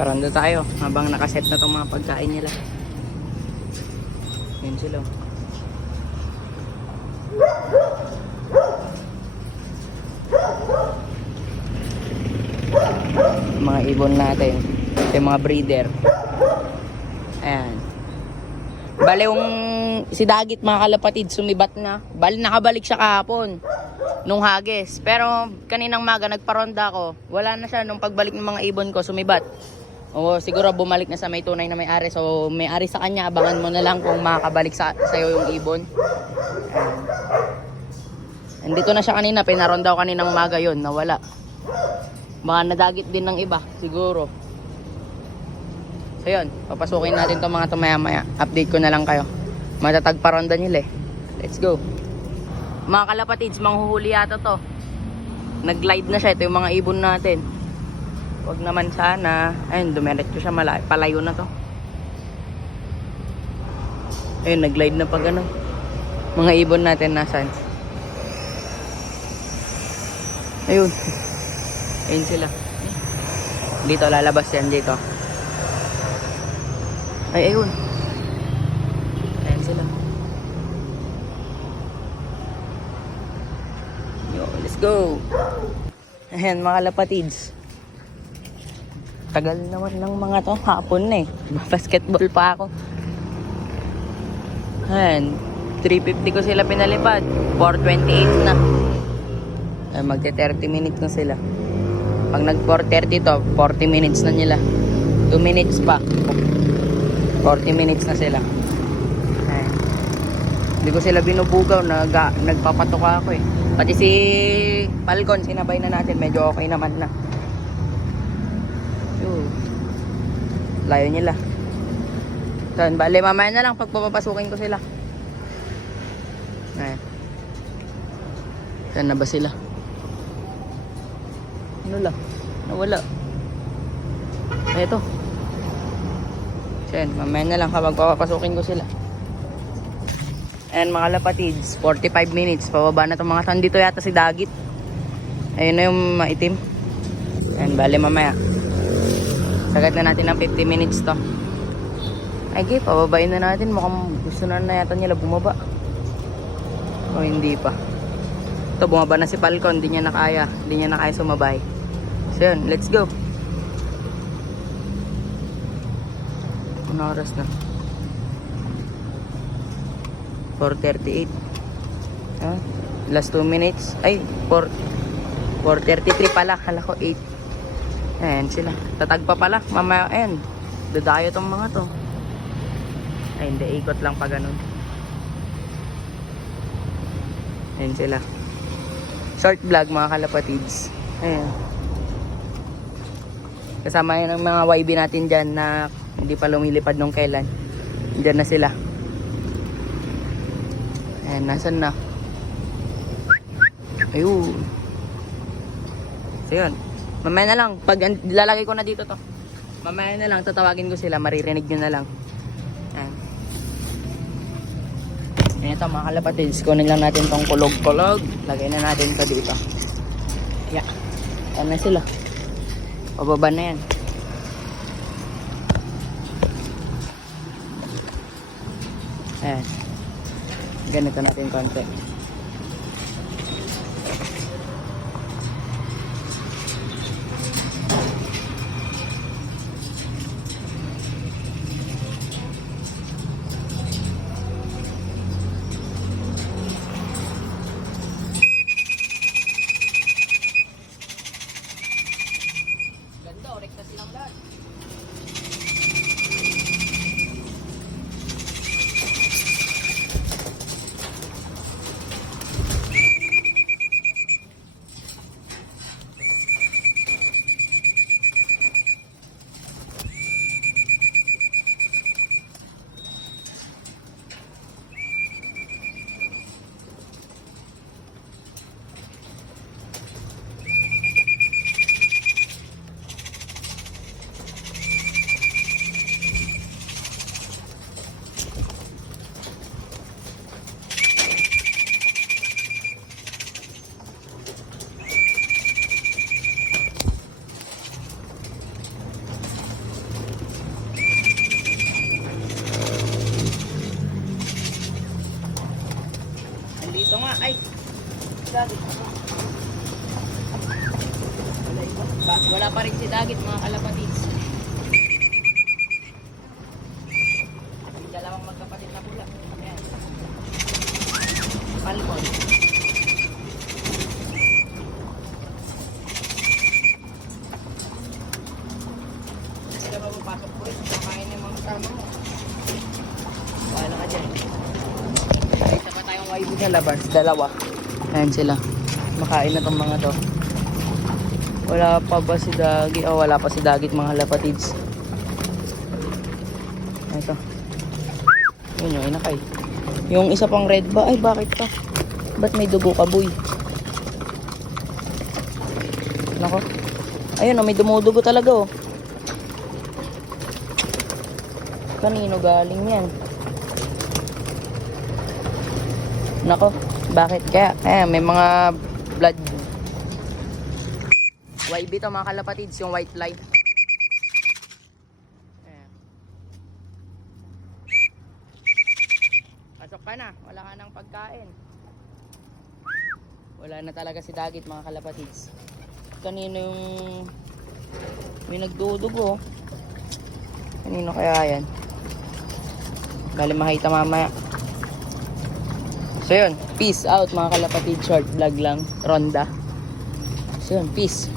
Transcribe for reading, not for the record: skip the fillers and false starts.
Paranda tayo habang nakaset na itong mga pagkain nila. Yun sila. Mga ibon natin. Ito yung mga breeder. Ayan. Bale yung si Dagit mga kalapatid sumibat na. Bale nakabalik siya kahapon nung hagis. Pero kaninang maga nagparonda ako. Wala na siya nung pagbalik ng mga ibon ko sumibat. O siguro bumalik na sa may tunay na may-ari. So may-ari sa kanya, abangan mo na lang kung makakabalik sa'yo yung ibon. Andito na siya kanina, pinaronda ko kaninang maga yun, nawala. Baka nadagit din ng iba, siguro. So yun, papasukin natin itong mga maya-maya. Update ko na lang kayo. Matatagparonda nila eh. Let's go. Mga kalapatids, manghuhuli yata to. Nag-glide na siya, ito yung mga ibon natin. Huwag naman sana. Ayun, dumiretso siya, palayo na to. Ayun, nag-glide na pag ano. Mga ibon natin nasan? Ayun. Ayun sila. Dito, lalabas yan dito. Ay, ayun. Ayun sila. Yo, let's go. Ayan, mga lapatids. Tagal naman ng mga to. Hapon na eh. Basketball pa ako. Ayan. 350 ko sila pinalipad. 428 na. Ay, magte 30 minutes na sila. Pag nag 430 to, 40 minutes na nila. 2 minutes pa. 40 minutes na sila. Ayan. Hindi ko sila binubugaw. Nagpapatuka ako eh. Pati si Falcon, sinabay na natin. Medyo okay naman na. Layo nila. So, bale mamaya na lang pagpapapasukin ko sila. Ayan. Saan na ba sila? Ano lang? Nawala. Eto. Ayan, mamaya na lang kapag papapasukin ko sila. Ayan mga lapatids, 45 minutes. Pababa na itong mga tan. Dito yata si Dagit. Ayun na yung maitim. Ayan, bale mamaya. Sagad na natin ng 50 minutes to. Ay, okay, pababain na natin. Mukhang gusto na yata nila bumaba. O hindi pa. Ito, bumaba na si Falcon. Hindi niya na kaya. Hindi niya na kaya sumabay. So yun, let's go. Anong oras na? 4:38. Last 2 minutes. Ay, 4:33 pala. Kala ko 8. Ayan sila. Tatagpa pala. Mamaya, ayan. Dadayo tong mga to. Ay, hindi. Ikot lang pa ganun. Ayan sila. Short vlog mga kalapatids. Ayan. Kasama yun ang mga YB natin dyan na hindi pa lumilipad nung kailan. Dyan na sila. Ayan, nasan na? Ayun. So yun. Mamaya na lang, pag lalagay ko na dito to. Mamaya na lang, tatawagin ko sila, maririnig nyo na lang. Ayan. Ayan ito mga kalapatids, kunin lang natin tong kulog-kulog. Lagay na natin to dito. Yeah. Ayan na sila. Pababa na yan. Ayan. Ganito natin konti. Wala pa rin si Dagit mga kalapatids. Yung dalawang magkapatid na pula. Ayan. Palmon. Sila ba mapasok po rin? Kakain ng mga kasama mo. Wala ka dyan. Isa pa tayong YB sa labas. Dalawa. Ayan sila. Makain na tong mga to. Wala pa ba si Dagi? Oh, wala pa si Dagit mga kalapatids. Ito. Yun yung inakay. Yung isa pang red ba? Ay, bakit pa? Ba't may dugo ka, boy? Nako. Ayun, oh, may dumudugo talaga, oh. Kanino galing yan? Nako. Bakit kaya? May mga blood. YB to mga kalapatids, yung white line. Pasok ka na, wala ka ng pagkain. Wala na talaga si Dagit mga kalapatids. Kanino yung may nagdudugo? Kanino kaya yan? Bali makita mamaya. So yun, peace out mga kalapatids, short vlog lang, ronda. So yun, peace.